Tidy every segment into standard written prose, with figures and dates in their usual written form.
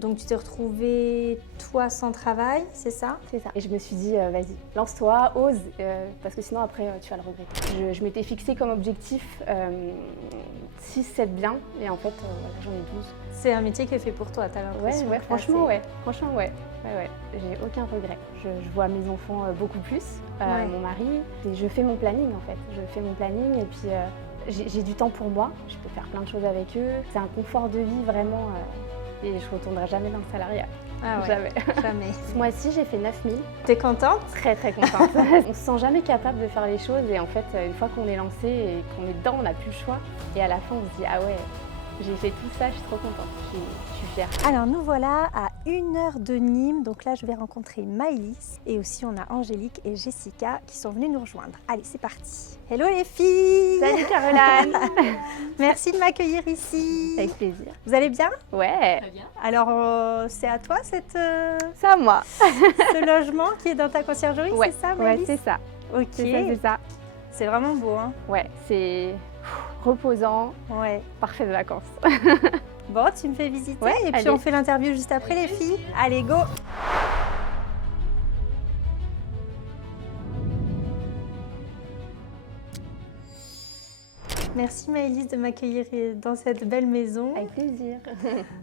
Donc tu t'es retrouvée, toi, sans travail, c'est ça? C'est ça. Et je me suis dit, vas-y, lance-toi, ose, parce que sinon après, tu vas le regretter. Je m'étais fixé comme objectif 6-7 biens, et en fait, voilà, j'en ai 12. C'est un métier qui est fait pour toi, t'as l'impression? Ouais, franchement, ouais. J'ai aucun regret. Je vois mes enfants beaucoup plus, mon mari. Et je fais mon planning, en fait. Je fais mon planning, et puis j'ai du temps pour moi. Je peux faire plein de choses avec eux. C'est un confort de vie, vraiment, et je ne retournerai jamais dans le salariat. Ah ouais, jamais. Jamais. Ce mois-ci, j'ai fait 9000. T'es contente? Très, très contente. On se sent jamais capable de faire les choses, et en fait, une fois qu'on est lancé et qu'on est dedans, on n'a plus le choix. Et à la fin, on se dit, ah ouais, j'ai fait tout ça, je suis trop contente, je suis fière. Alors nous voilà à 1 heure de Nîmes, donc là je vais rencontrer Maëlys et aussi on a Angélique et Jessica qui sont venues nous rejoindre. Allez, c'est parti. Hello les filles! Salut Caroline! Merci de m'accueillir ici. Avec plaisir. Vous allez bien? Ouais. Très bien. Alors c'est à toi C'est à moi. ce logement qui est dans ta conciergerie, Ouais. c'est ça Ouais, Maëlys? c'est ça. Ok, C'est ça. c'est vraiment beau hein? Ouais, c'est reposant, Ouais. parfait de vacances. Bon, tu me fais visiter Ouais, et puis allez. on fait l'interview juste après les filles. Allez, go! Merci Maëlys de m'accueillir dans cette belle maison. Avec plaisir.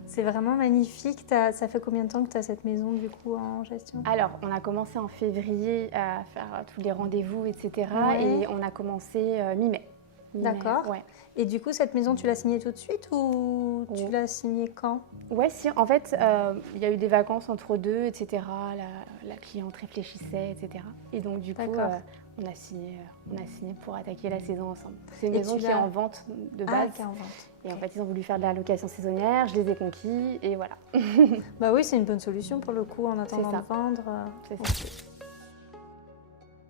C'est vraiment magnifique. Ça fait combien de temps que tu as cette maison du coup en gestion? Alors, on a commencé en février à faire tous les rendez-vous, etc. Ouais. Et on a commencé mi-mai. D'accord. Ouais. Et du coup, cette maison, tu l'as signée tout de suite ou tu Ouais. l'as signée quand? Ouais, si, en fait, il y a eu des vacances entre deux, etc. La cliente réfléchissait, etc. Et donc, du coup, D'accord. on a signé pour attaquer la saison ensemble. C'est une Et maison tu qui est l'as- en vente de Ah, base. qui est en vente. Et en Ok. fait, ils ont voulu faire de la location saisonnière, je les ai conquis, et voilà. Bah oui, c'est une bonne solution pour le coup en attendant ça. de vendre. C'est Ok. ça.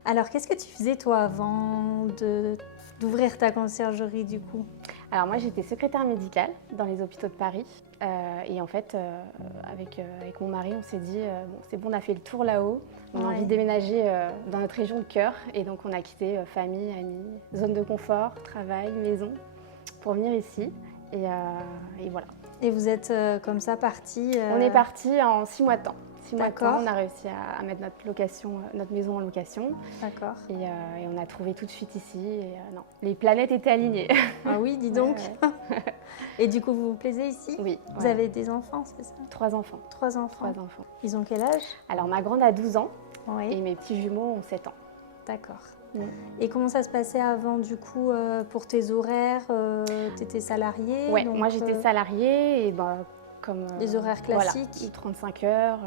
Alors, qu'est-ce que tu faisais toi avant d'ouvrir ta conciergerie du coup? Alors moi, j'étais secrétaire médicale dans les hôpitaux de Paris. Et en fait, avec mon mari, on s'est dit, bon, c'est bon, on a fait le tour là-haut. On a Ouais. envie de déménager dans notre région de cœur. Et donc, on a quitté famille, amis, zone de confort, travail, maison, pour venir ici. Et voilà. Et vous êtes comme ça partis On est parti en 6 mois de temps. 6 mois de D'accord. temps, on a réussi à mettre notre maison en location. D'accord. Et on a trouvé tout de suite ici. Et non, les planètes étaient alignées. Ah oui, dis donc. Ouais. Et du coup, vous vous plaisez ici? Oui. Vous ouais. avez des enfants, c'est ça? 3 enfants. 3 enfants. 3 enfants. Ils ont quel âge? Alors, ma grande a 12 ans Oui. et mes petits jumeaux ont 7 ans. D'accord. Mm. Et comment ça se passait avant du coup pour tes horaires? Tu étais salariée? Ouais, donc, moi j'étais salariée et comme des horaires classiques. Voilà, 35 heures.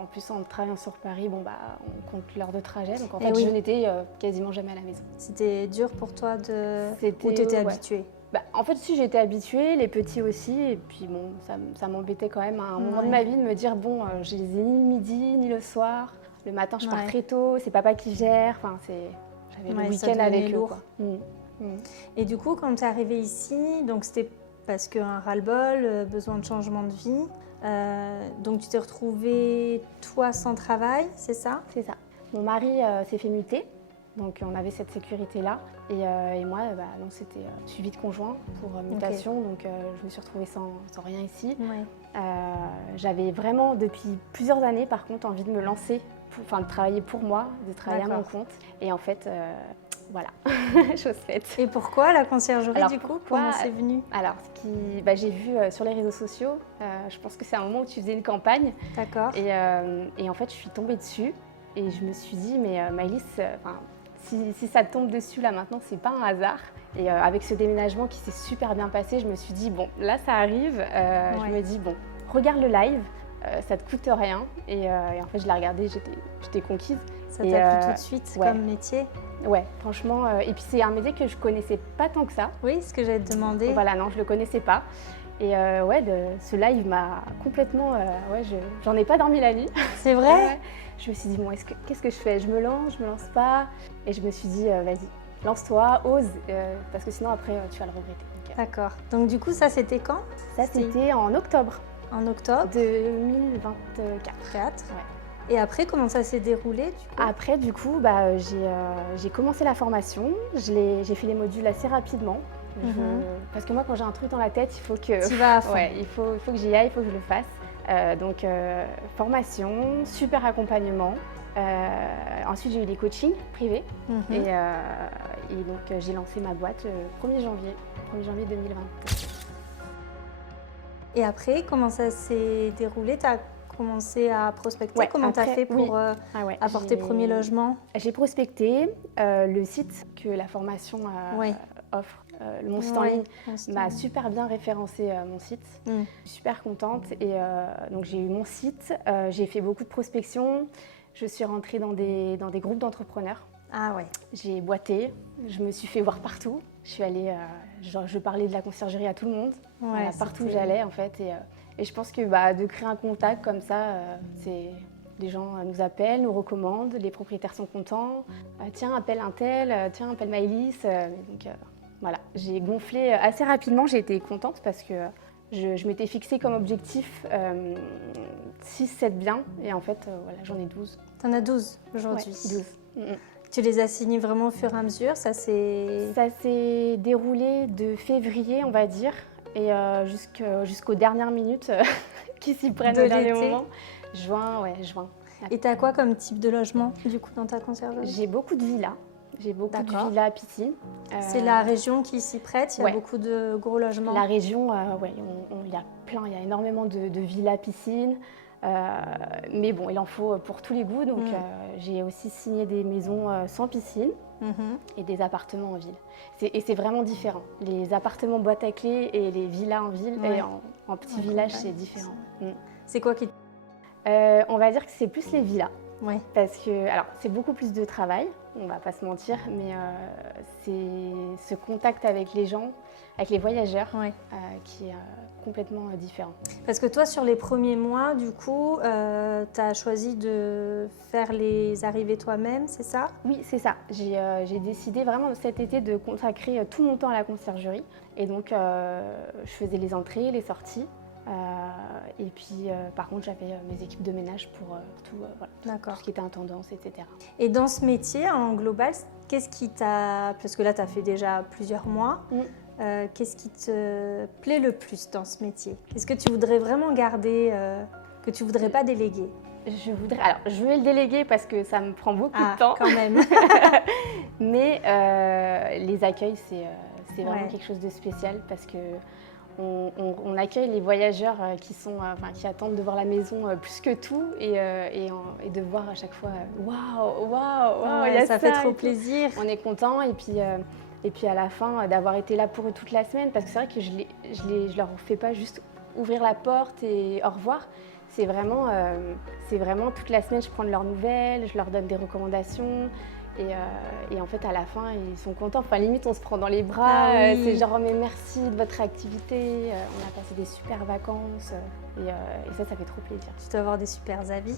En plus, en travaillant sur Paris, on compte l'heure de trajet. Donc en Eh fait, oui. je n'étais quasiment jamais à la maison. C'était dur pour toi C'était- ou t'étais ouais. habituée? En fait, si j'étais habituée, les petits aussi. Et puis bon, ça m'embêtait quand même à un moment de Ouais. ma vie de me dire bon, je les ai ni le midi ni le soir. Le matin, je pars Ouais. très tôt. C'est papa qui gère. Enfin, j'avais Ouais, le ça week-end devenait avec eux. lourd. Quoi. Mm. Mm. Et du coup, quand tu es arrivée ici, donc c'était parce qu'un ras-le-bol, besoin de changement de vie. Donc tu t'es retrouvée, toi, sans travail, c'est ça? C'est ça. Mon mari s'est fait muter, donc on avait cette sécurité-là. Et moi, non, c'était suivi de conjoint pour mutation, donc je me suis retrouvée sans rien ici. Ouais. J'avais vraiment, depuis plusieurs années, par contre, envie de me lancer, de travailler pour moi, de travailler à mon D'accord. compte. Et en fait, voilà, chose faite. Et pourquoi la conciergerie Alors, du coup? pourquoi Comment c'est venu? Alors, j'ai vu sur les réseaux sociaux, je pense que c'est un moment où tu faisais une campagne. D'accord. Et en fait, je suis tombée dessus et je me suis dit, mais Maëlys, si ça te tombe dessus là maintenant, c'est pas un hasard. Et avec ce déménagement qui s'est super bien passé, je me suis dit, bon, là ça arrive. Je me dis, bon, regarde le live, ça te coûte rien. Et en fait, je l'ai regardé, j'étais conquise. Ça Et, t'a plu tout de suite ouais. comme métier? Ouais, franchement. Et puis c'est un métier que je connaissais pas tant que ça. Oui, ce que j'allais te demander. Voilà, non, je le connaissais pas. Et ce live m'a complètement... j'en ai pas dormi la nuit. C'est vrai? Ouais. Je me suis dit, bon, qu'est-ce que je fais? Je me lance pas? Et je me suis dit, vas-y, lance-toi, ose, parce que sinon après, tu vas le regretter. Donc, D'accord. Donc du coup, ça c'était quand? ça, c'était en octobre En octobre 2024. 4. Ouais. Et après, comment ça s'est déroulé du coup? Après, du coup, j'ai commencé la formation. J'ai fait les modules assez rapidement. Mhm. Parce que moi, quand j'ai un truc dans la tête, il faut que... Tu vas à fond. Ouais, il faut que j'y aille, il faut que je le fasse. Donc formation, super accompagnement. Ensuite j'ai eu des coachings privés et donc j'ai lancé ma boîte le 1er janvier 2020. Et après, comment ça s'est déroulé? Tu as commencé à prospecter? Ouais, Comment tu as fait pour avoir tes premiers logements? J'ai prospecté. Le site que la formation offre, mon site en ligne, m'a super bien référencé mon site. Je suis super contente. Et donc j'ai eu mon site, j'ai fait beaucoup de prospection. Je suis rentrée dans des groupes d'entrepreneurs. Ah ouais. J'ai boité, je me suis fait voir partout. Je suis allée, je parlais de la conciergerie à tout le monde, partout où j'allais en fait. Et je pense que de créer un contact comme ça, les gens nous appellent, nous recommandent, les propriétaires sont contents. Tiens, appelle un tel, tiens, appelle Maëlys. Donc voilà, j'ai gonflé assez rapidement, j'ai été contente parce que je m'étais fixée comme objectif 6-7 biens et en fait, voilà, j'en ai 12. T'en as 12 aujourd'hui? Ouais, 12. Tu les as signés vraiment au fur et à mesure? Ça s'est déroulé de février, on va dire, et jusqu'aux dernières minutes qui s'y prennent au dernier moment. Juin. Et tu as quoi comme type de logement, du coup, dans ta conciergerie? J'ai beaucoup de villas. J'ai beaucoup de villas à piscine. C'est la région qui s'y prête? Il y a beaucoup de gros logements? La région, il y a plein, il y a énormément de villas à piscine. Mais bon, il en faut pour tous les goûts. Donc j'ai aussi signé des maisons sans piscine et des appartements en ville. Et c'est vraiment différent. Les appartements boîte à clés et les villas en ville, et en petit village, c'est différent. C'est quoi qui... On va dire que c'est plus les villas. Ouais. Parce que, alors, c'est beaucoup plus de travail, on va pas se mentir, mais c'est ce contact avec les gens, avec les voyageurs, qui est complètement différent. Parce que toi, sur les premiers mois, du coup, tu as choisi de faire les arrivées toi-même, c'est ça? Oui, c'est ça. J'ai décidé vraiment cet été de consacrer tout mon temps à la conciergerie. Et donc, je faisais les entrées, les sorties. Et puis, par contre, j'avais mes équipes de ménage pour tout ce qui était intendance, etc. Et dans ce métier, en global, qu'est-ce qui t'a... Parce que là, tu as fait déjà plusieurs mois. Qu'est-ce qui te plaît le plus dans ce métier? Qu'est-ce que tu voudrais vraiment garder, que tu ne voudrais pas déléguer? Je vais le déléguer parce que ça me prend beaucoup de temps. Quand même. Mais les accueils, c'est vraiment quelque chose de spécial parce que on accueille les voyageurs qui attendent de voir la maison plus que tout et de voir à chaque fois waouh, ça fait trop plaisir. On est content et puis à la fin d'avoir été là pour eux toute la semaine parce que c'est vrai que je leur fais pas juste ouvrir la porte et au revoir. C'est vraiment toute la semaine je prends de leurs nouvelles, je leur donne des recommandations. Et en fait, à la fin, ils sont contents. Enfin, limite, on se prend dans les bras. C'est genre, mais merci de votre activité. On a passé des super vacances. Et ça fait trop plaisir. Tu dois avoir des super avis.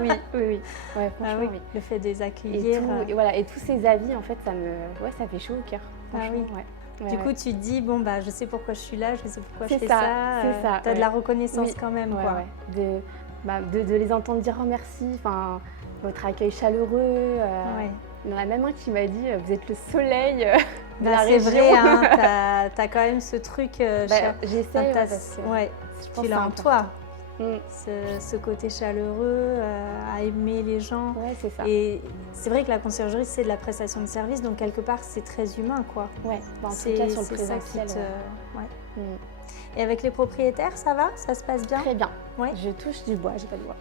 Oui. Ouais, franchement, oui. Le fait de les accueillir. Et tous ces avis, en fait, ça fait chaud au cœur. Du coup, tu te dis, je sais pourquoi je suis là, je sais pourquoi je fais ça. C'est ça. Tu as de la reconnaissance quand même. De les entendre dire merci. Enfin, votre accueil chaleureux. Il y en a même un qui m'a dit vous êtes le soleil de la région. C'est vrai, hein, tu as quand même ce truc. J'essaie tu l'as en toi. Ce côté chaleureux, à aimer les gens. Ouais, c'est ça. Et c'est vrai que la conciergerie, c'est de la prestation de service, donc quelque part, c'est très humain, quoi. Ouais, en tout cas sur le présentiel. Et avec les propriétaires, ça va? Ça se passe bien? Très bien. Je touche du bois, j'ai pas de bois.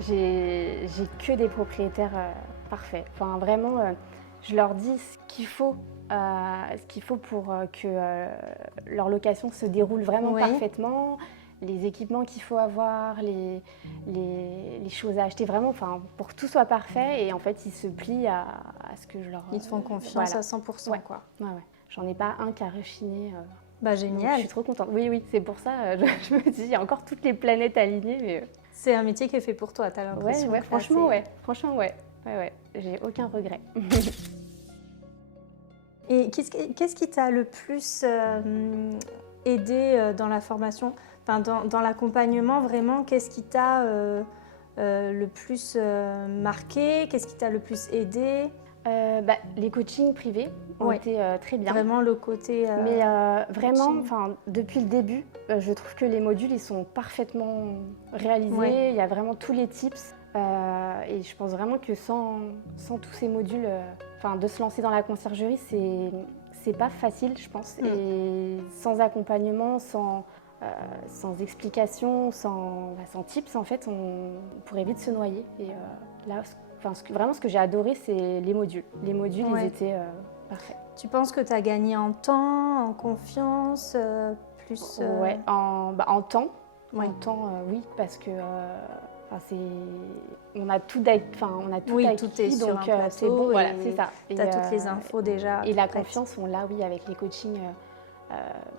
j'ai que des propriétaires parfaits. Enfin, vraiment, je leur dis ce qu'il faut pour que leur location se déroule vraiment parfaitement, les équipements qu'il faut avoir, les choses à acheter, vraiment, pour que tout soit parfait. Et en fait, ils se plient à ce que je leur... Ils te font confiance à 100%, quoi. Ouais. J'en ai pas un qui a rechigné. Génial. Je suis trop contente. Oui, c'est pour ça, je me dis, il y a encore toutes les planètes alignées. Mais... C'est un métier qui est fait pour toi, t'as l'impression? Franchement, ouais. J'ai aucun regret. Et qu'est-ce qui t'a le plus aidé dans la formation, dans l'accompagnement, vraiment? Qu'est-ce qui t'a le plus marqué? Qu'est-ce qui t'a le plus aidé? Les coachings privés ont été très bien. Vraiment le côté... Mais vraiment, depuis le début, je trouve que les modules ils sont parfaitement réalisés. Il y a vraiment tous les tips. Et je pense vraiment que sans tous ces modules, de se lancer dans la conciergerie, c'est pas facile, je pense. Et sans accompagnement, sans explication, sans tips, en fait, on pourrait vite se noyer. Et là, vraiment, ce que j'ai adoré, c'est les modules. Les modules, ils étaient parfaits. Tu penses que tu as gagné en temps, en confiance, plus... Ouais, en temps. Ouais. En temps, oui, parce que on a tout acquis, tout est sur donc un plateau, c'est bon, voilà, c'est ça. Tu as toutes les infos déjà. Et la confiance, on l'a, oui, avec les coachings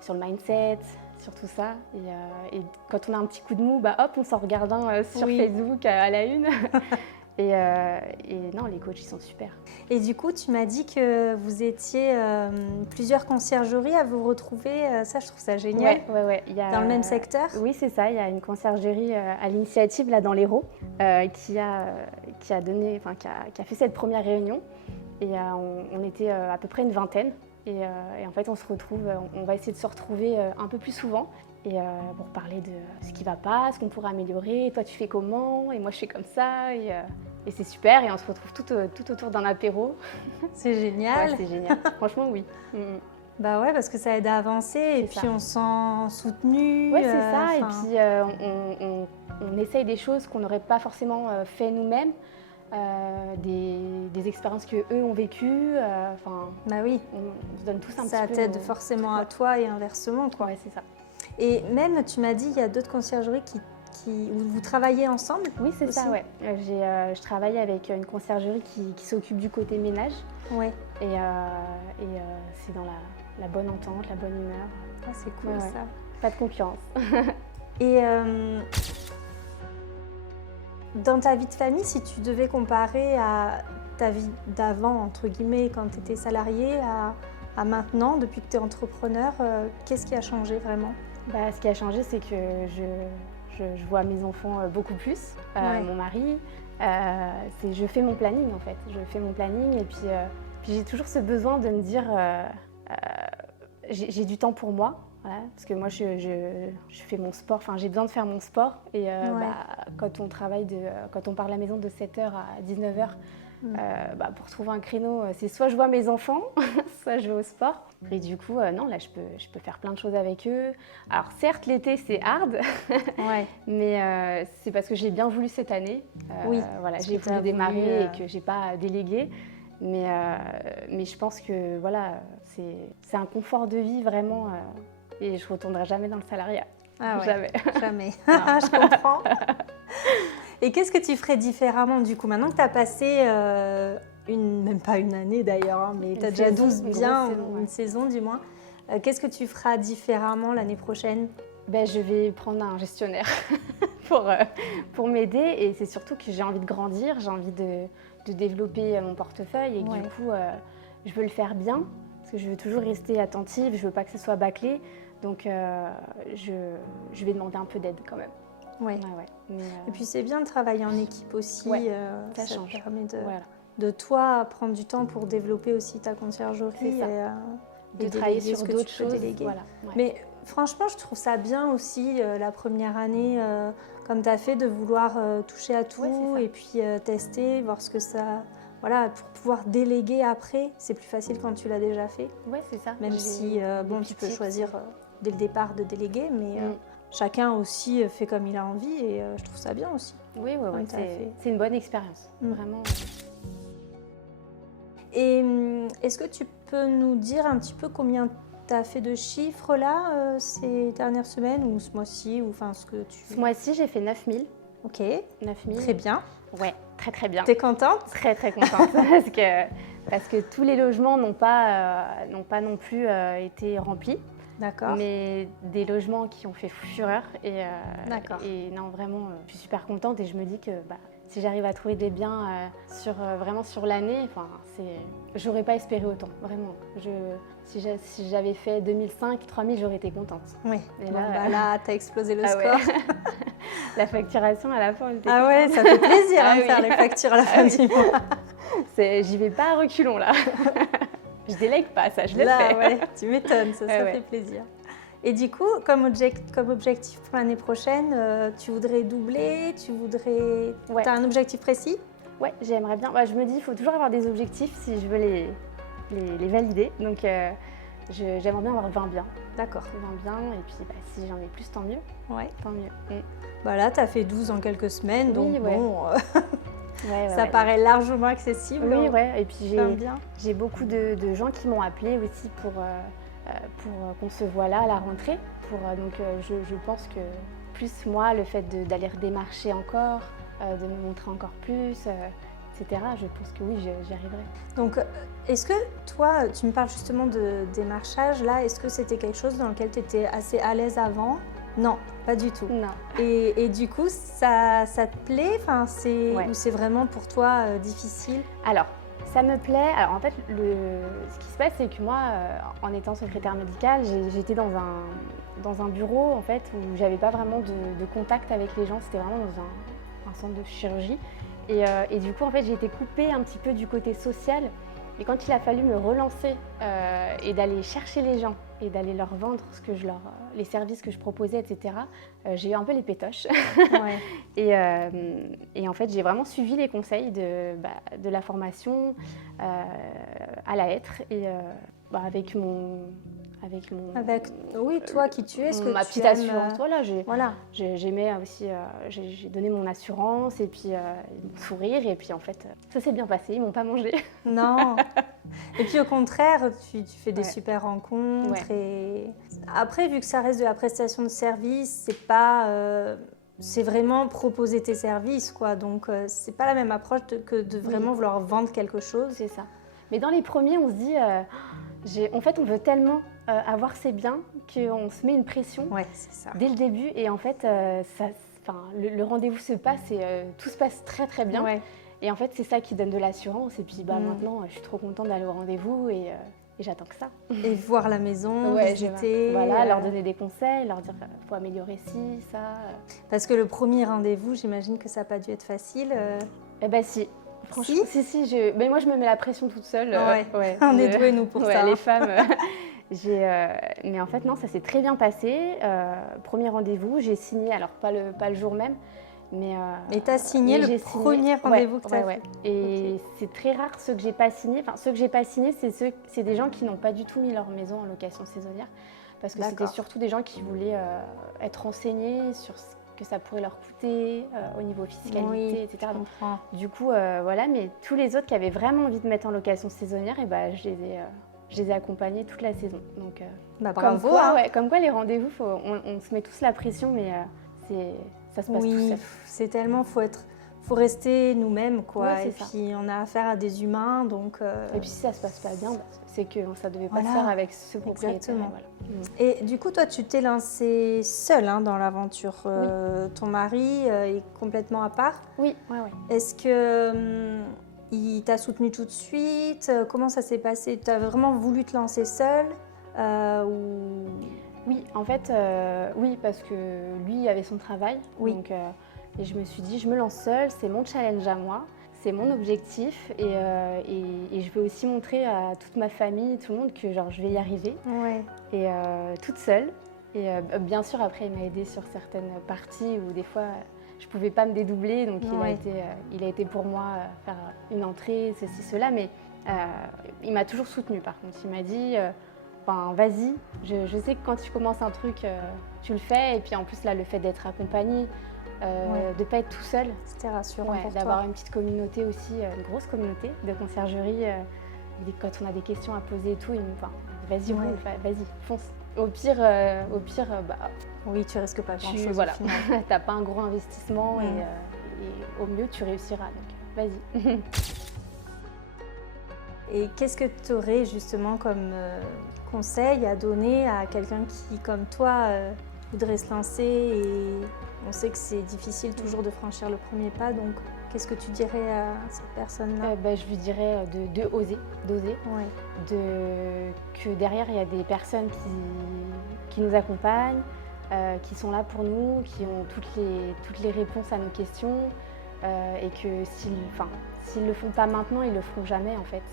sur le mindset, sur tout ça. Et quand on a un petit coup de mou, hop, on s'en regarde un sur Facebook à la une. Et non, les coachs, ils sont super. Et du coup, tu m'as dit que vous étiez plusieurs conciergeries à vous retrouver. Ça, je trouve ça génial. Ouais. Dans le même secteur? Oui, c'est ça. Il y a une conciergerie à l'initiative, là, dans l'Hérault, qui a fait cette première réunion. Et on était à peu près une vingtaine. Et en fait, on va essayer de se retrouver un peu plus souvent. Et pour parler de ce qui ne va pas, ce qu'on pourrait améliorer. Toi, tu fais comment? Et moi, je fais comme ça. Et c'est super, et on se retrouve tout autour d'un apéro. C'est génial. Ouais, c'est génial. Franchement, oui. Bah ouais, parce que ça aide à avancer et puis on se sent soutenu. Ouais, c'est ça. Et puis on essaye des choses qu'on n'aurait pas forcément fait nous-mêmes, des expériences que eux ont vécues. Bah oui. On se donne tous un petit peu. Ça t'aide forcément à toi et inversement, quoi. Ouais, c'est ça. Et même, tu m'as dit, il y a d'autres conciergeries où vous travaillez ensemble? Oui, c'est ça, ouais. Je travaille avec une conciergerie qui s'occupe du côté ménage. Ouais. Et c'est dans la bonne entente, la bonne humeur. Ah, c'est cool, ça. Pas de concurrence. Et dans ta vie de famille, si tu devais comparer à ta vie d'avant, entre guillemets, quand tu étais salarié, à maintenant, depuis que tu es entrepreneur, qu'est-ce qui a changé vraiment? Ce qui a changé, c'est que je vois mes enfants beaucoup plus, mon mari. Je fais mon planning, en fait. Je fais mon planning et puis j'ai toujours ce besoin de me dire j'ai du temps pour moi. Voilà, parce que moi, je fais mon sport, j'ai besoin de faire mon sport. Et quand on part de la maison de 7h à 19h, pour trouver un créneau, c'est soit je vois mes enfants, soit je vais au sport. Et du coup, non, là, je peux faire plein de choses avec eux. Alors certes, l'été, c'est hard, mais c'est parce que j'ai bien voulu cette année. Voilà, j'ai voulu démarrer et que j'ai pas délégué. Mais je pense que voilà, c'est un confort de vie vraiment, et je retournerai jamais dans le salariat. Ah ouais, jamais. Jamais. Je comprends. Et qu'est-ce que tu ferais différemment du coup? Maintenant que tu as passé, même pas une année d'ailleurs, mais tu as déjà 12 bien, une saison du moins, qu'est-ce que tu feras différemment l'année prochaine? Je vais prendre un gestionnaire pour m'aider, et c'est surtout que j'ai envie de grandir, j'ai envie de développer mon portefeuille, et du coup, je veux le faire bien, parce que je veux toujours rester attentive, je veux pas que ce soit bâclé, donc je vais demander un peu d'aide quand même. Ouais. Et puis c'est bien de travailler en équipe aussi, ça change. Permet de toi prendre du temps pour développer aussi ta conciergerie et de travailler sur d'autres choses. Voilà. Mais franchement, je trouve ça bien aussi la première année, comme tu as fait, de vouloir toucher à tout et puis tester, voir ce que ça... Voilà, pour pouvoir déléguer après, c'est plus facile quand tu l'as déjà fait. Ouais, c'est ça. Même si tu peux choisir dès le départ de déléguer, mais chacun aussi fait comme il a envie, et je trouve ça bien aussi. Oui, c'est une bonne expérience, vraiment. Et est-ce que tu peux nous dire un petit peu combien tu as fait de chiffres là ces dernières semaines, ou ce mois-ci, ou ce que tu... Ce mois-ci, j'ai fait 9 000. Ok, 9 000. Très bien. Ouais, très bien. T'es contente? Très contente, parce que tous les logements n'ont pas non plus été remplis. D'accord. Mais des logements qui ont fait fureur, et non, vraiment, je suis super contente, et je me dis que si j'arrive à trouver des biens vraiment sur l'année, j'aurais pas espéré autant, vraiment. Si j'avais fait 2005, 3000, j'aurais été contente. Oui, et là, t'as explosé le score. Ouais. La facturation à la fin, elle était ça fait plaisir de faire les factures à la fin du mois. J'y vais pas à reculons là. Je délègue pas, ça, je le Là, fais. ouais, tu m'étonnes, ça Ouais. fait plaisir. Et du coup, comme objectif pour l'année prochaine, tu voudrais doubler, Ouais. Tu as un objectif précis? Ouais, j'aimerais bien. Bah, je me dis, il faut toujours avoir des objectifs si je veux les valider. Donc, j'aimerais bien avoir 20 biens. D'accord. 20 biens, et puis si j'en ai plus, tant mieux. Ouais. Tant mieux. Bah là, tu as fait 12 en quelques semaines, donc Oui, ouais. bon, Ouais, ça paraît largement accessible. Oui, hein. ouais. Et puis, 20 biens. j'ai beaucoup de gens qui m'ont appelé aussi pour qu'on se voit là à la rentrée. Donc, je pense que plus moi, le fait d'aller redémarcher encore, de me montrer encore plus, etc., je pense que oui, j'y arriverai. Donc, est-ce que toi, tu me parles justement de démarchage, là, est-ce que c'était quelque chose dans lequel tu étais assez à l'aise avant? Non, pas du tout. Non. Et du coup, ça te plaît? Enfin, Ouais. ou c'est vraiment pour toi difficile? Alors, ça me plaît. Alors, en fait, ce qui se passe, c'est que moi, en étant secrétaire médicale, j'étais dans un bureau, en fait, où j'avais pas vraiment de contact avec les gens. C'était vraiment dans un centre de chirurgie. Et du coup, en fait, j'ai été coupée un petit peu du côté social. Et quand il a fallu me relancer et d'aller chercher les gens et d'aller leur vendre les services que je proposais, etc., j'ai eu un peu les pétoches. Ouais. Et en fait, j'ai vraiment suivi les conseils de la formation à la Hêtre et Oui, toi qui tu es, ce que ma tu petite aimes, assurance. Voilà, Voilà. j'aimais aussi, j'ai donné mon assurance et puis mon sourire. Et puis en fait, ça s'est bien passé, ils m'ont pas mangé. Non. Et puis au contraire, tu fais des Ouais. super rencontres. Ouais. Et après, vu que ça reste de la prestation de service, c'est pas, c'est vraiment proposer tes services, quoi. Donc c'est pas la même approche que de vraiment vouloir vendre quelque chose. C'est ça. Mais dans les premiers, on se dit, en fait, on veut tellement avoir ces biens qu'on se met une pression Ouais, c'est ça. dès le début. Et en fait, le rendez-vous se passe et tout se passe très très bien. Ouais. Et en fait, c'est ça qui donne de l'assurance. Et puis maintenant, je suis trop contente d'aller au rendez-vous et j'attends que ça. Et voir la maison, Ouais, visiter. Voilà, leur donner des conseils, leur dire faut améliorer ci, ça. Parce que le premier rendez-vous, j'imagine que ça n'a pas dû être facile. Eh ben si. Franchement, si, mais moi je me mets la pression toute seule. Ouais. On est doués, nous, pour ça. Les femmes. Mais en fait, non, ça s'est très bien passé. Premier rendez-vous, j'ai signé, alors pas le jour même, mais. Et tu as signé le premier rendez-vous que tu as fait. Et c'est très rare ceux que j'ai pas signés. Enfin, ceux que j'ai pas signés, c'est des gens qui n'ont pas du tout mis leur maison en location saisonnière. Parce que c'était surtout des gens qui voulaient être renseignés sur ce que ça pourrait leur coûter au niveau fiscalité, etc. Je comprends. Du coup, voilà, mais tous les autres qui avaient vraiment envie de mettre en location saisonnière, je les ai accompagnés toute la saison. Donc, bravo, comme quoi les rendez-vous, on se met tous la pression, mais ça se passe tout seul. C'est tellement, faut rester nous-mêmes, quoi. Ouais, et puis on a affaire à des humains, donc. Et puis si ça se passe pas bien, c'est que ça devait pas se Voilà. faire avec ce propriétaire. Exactement. Voilà. Et du coup, toi, tu t'es lancée seule dans l'aventure. Ton mari est complètement à part. Oui, ouais. Est-ce que il t'a soutenue tout de suite? Comment ça s'est passé? Tu as vraiment voulu te lancer seule ou... Oui, en fait, oui, parce que lui avait son travail. Oui. Donc, et je me suis dit, je me lance seule, c'est mon challenge à moi, c'est mon objectif. Et je veux aussi montrer à toute ma famille, tout le monde, que je vais y arriver. Ouais. Et toute seule. Et bien sûr, après, il m'a aidée sur certaines parties où des fois, je ne pouvais pas me dédoubler. Donc, il a été pour moi faire une entrée, ceci, cela. Mais il m'a toujours soutenue, par contre. Il m'a dit... vas-y, je sais que quand tu commences un truc, tu le fais. Et puis en plus, là, le fait d'être accompagnée, de ne pas être tout seul. C'était rassurant pour toi. D'avoir une petite communauté aussi, une grosse communauté de conciergerie. Quand on a des questions à poser et tout, ils me disent vas-y, fonce. Au pire, oui, tu risques pas grand-chose. Voilà, t'as pas un gros investissement et au mieux, tu réussiras. Donc, vas-y. Et qu'est-ce que tu aurais justement comme conseil à donner à quelqu'un qui, comme toi, voudrait se lancer et on sait que c'est difficile toujours de franchir le premier pas, donc qu'est-ce que tu dirais à cette personne-là? Je lui dirais d'oser, que derrière il y a des personnes qui nous accompagnent, qui sont là pour nous, qui ont toutes les réponses à nos questions. et que s'ils le font pas maintenant, ils le feront jamais en fait.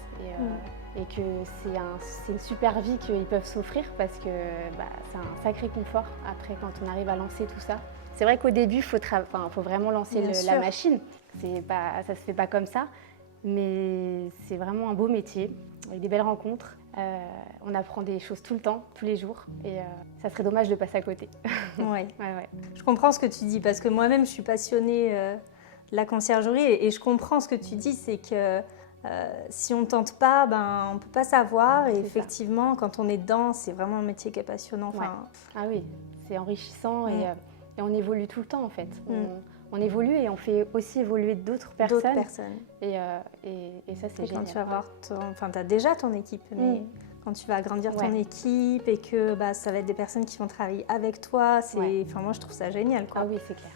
Et que c'est une super vie qu'ils peuvent s'offrir parce que c'est un sacré confort après quand on arrive à lancer tout ça. C'est vrai qu'au début, il faut vraiment lancer la machine. Ça se fait pas comme ça, mais c'est vraiment un beau métier avec des belles rencontres. On apprend des choses tout le temps, tous les jours, et ça serait dommage de passer à côté. Ouais. Ouais. Je comprends ce que tu dis parce que moi-même, je suis passionnée de la conciergerie et je comprends ce que tu dis, c'est que si on ne tente pas, on ne peut pas savoir. Et effectivement, quand on est dedans, c'est vraiment un métier qui est passionnant. Ouais. Ah oui, c'est enrichissant et on évolue tout le temps en fait. On évolue et on fait aussi évoluer d'autres personnes. Et ça, c'est génial. Quand tu vas voir, tu as déjà ton équipe, mais quand tu vas agrandir ton équipe et que ça va être des personnes qui vont travailler avec toi, moi je trouve ça génial, quoi. Ah oui, c'est clair.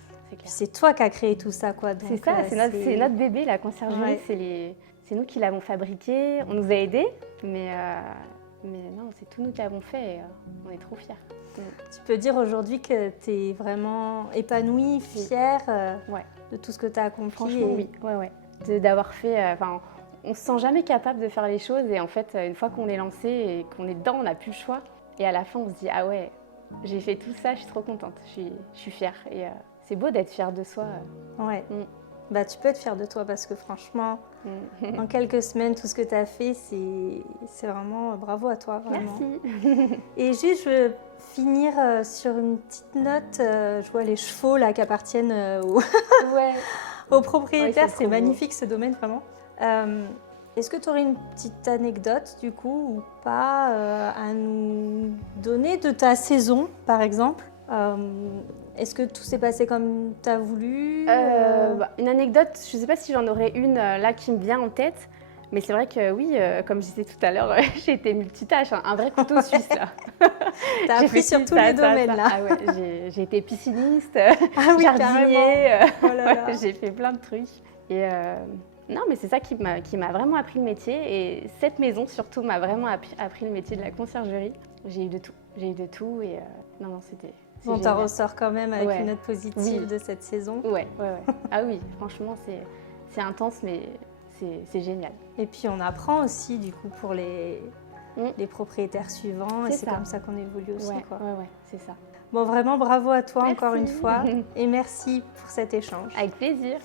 C'est toi qui as créé tout ça, quoi. C'est ça, c'est notre bébé, la conciergerie. C'est nous qui l'avons fabriqué. On nous a aidés, mais non, c'est tout nous qui l'avons fait et on est trop fiers. Tu peux dire aujourd'hui que tu es vraiment épanouie, fière de tout ce que tu as accompli. Franchement, oui. D'avoir fait... on ne se sent jamais capable de faire les choses et en fait, une fois qu'on est lancé et qu'on est dedans, on n'a plus le choix. Et à la fin, on se dit « Ah ouais, j'ai fait tout ça, je suis trop contente, je suis fière. » Et c'est beau d'être fière de soi. Ouais. Tu peux être fière de toi parce que franchement, en quelques semaines, tout ce que tu as fait, c'est vraiment bravo à toi. Vraiment. Merci. Et juste, je veux finir sur une petite note. Je vois les chevaux là qui appartiennent aux propriétaires. C'est magnifique ce domaine, vraiment. Est-ce que tu aurais une petite anecdote du coup ou pas à nous donner de ta saison, par exemple? Est-ce que tout s'est passé comme tu as voulu? Une anecdote, je ne sais pas si j'en aurais une là qui me vient en tête, mais c'est vrai que oui, comme je disais tout à l'heure, j'ai été multitâche, un vrai couteau suisse là. Tu as appris sur tous les domaines là. Ah ouais, j'ai été pisciniste, jardinier, j'ai fait plein de trucs. Et non, mais c'est ça qui m'a vraiment appris le métier et cette maison surtout m'a vraiment appris le métier de la conciergerie. J'ai eu de tout et non, c'était... Bon, t'en ressors quand même avec une note positive de cette saison. Ouais. Ah oui, franchement, c'est intense, mais c'est génial. Et puis, on apprend aussi, du coup, pour les propriétaires suivants. Et c'est comme ça qu'on évolue aussi, quoi. Ouais, c'est ça. Bon, vraiment, bravo à toi encore une fois. Et merci pour cet échange. Avec plaisir.